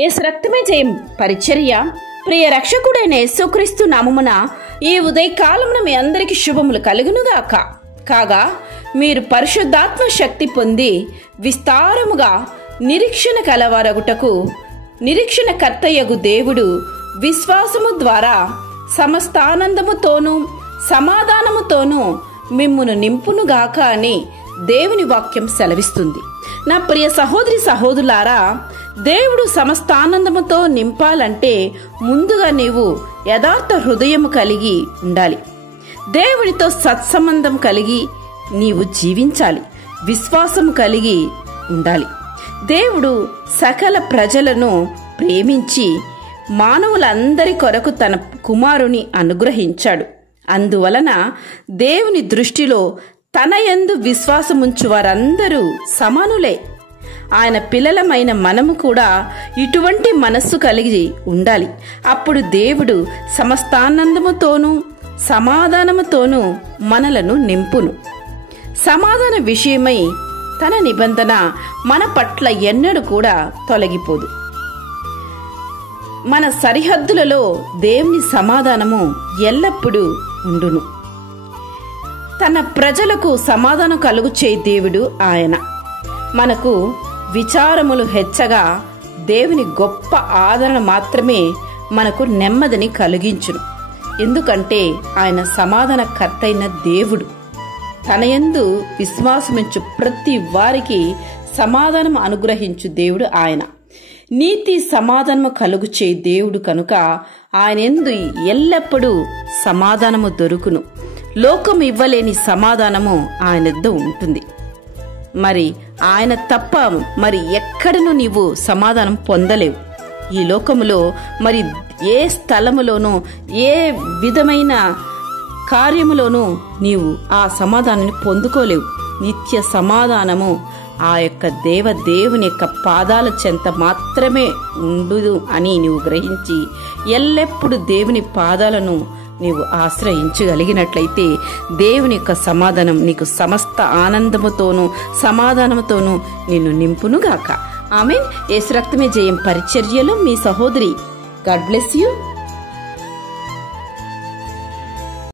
యేసు రక్తమే జయం పరిచర్య ప్రియ రక్షకుడైన యేసుక్రీస్తు నామమున ఈ ఉదయకాలమున మీ అందరికి శుభములు కలుగునుగాక. కాగా మీరు పరిశుద్ధాత్మ శక్తి పొంది విస్తారముగా నిరీక్షణ కలవారగుటకు నిరీక్షణ కర్తయ్యగు దేవుడు విశ్వాసము ద్వారా సమస్త ఆనందముతోనూ సమాధానముతోనూ మిమ్మును నింపునుగాక అని దేవుని వాక్యం సెలవిస్తుంది. నా ప్రియ సహోదరి సహోదరులారా, దేవుడు సమస్త ఆనందముతో నింపాలంటే ముందుగా నీవు యథార్థ హృదయము కలిగి ఉండాలి. దేవుడితో సత్సంబంధం కలిగి నీవు జీవించాలి. విశ్వాసము కలిగి ఉండాలి. దేవుడు సకల ప్రజలను ప్రేమించి మానవులందరి కొరకు తన కుమారుని అనుగ్రహించాడు. అందువలన దేవుని దృష్టిలో తన యందు విశ్వాసముంచు వారందరూ సమానులే. ఆయన పిల్లలమైన మనము కూడా ఇటువంటి మనస్సు కలిగి ఉండాలి. అప్పుడు దేవుడు సమస్తానందముతోనూ సమాధానముతోనూ మనలను నింపును. సమాధాన విషయమై తన నిబంధన మన పట్ల ఎన్నడూ కూడా తొలగిపోదు. మన సరిహద్దులలో దేవుని సమాధానము ఎల్లప్పుడూ ఉండును. తన ప్రజలకు సమాధానం కలుగు చేయి దేవుడు ఆయన. మనకు విచారములు హెచ్చగా దేవుని గొప్ప ఆదరణ మాత్రమే మనకు నెమ్మదిని కలిగించును. ఎందుకంటే ఆయన సమాధానకర్తైన దేవుడు. తన యందు విశ్వాసమించు ప్రతి వారికి సమాధానం అనుగ్రహించు దేవుడు ఆయన. నీతి సమాధానము కలుగు చేయి దేవుడు కనుక ఆయన యందు ఎల్లప్పుడూ సమాధానము దొరుకును. లోకం ఇవ్వలేని సమాధానము ఆయన వద్ద ఉంటుంది. మరి ఆయన తప్ప మరి ఎక్కడను నీవు సమాధానం పొందలేవు. ఈ లోకములో మరి ఏ స్థలములోనూ ఏ విధమైన కార్యములోనూ నీవు ఆ సమాధానాన్ని పొందుకోలేవు. నిత్య సమాధానము ఆ యొక్క దేవుని యొక్క పాదాల చెంత మాత్రమే ఉండు అని నీవు గ్రహించి ఎల్లప్పుడూ దేవుని పాదాలను నీవు ఆశ్రయించగలిగినట్లయితే దేవుని యొక్క సమాధానం నీకు సమస్త ఆనందముతోనూ సమాధానముతోనూ నిన్ను నింపునుగాక. ఆమేన్. యేసు రక్తమే జయం పరిచర్యలో మీ సహోదరి. God bless you.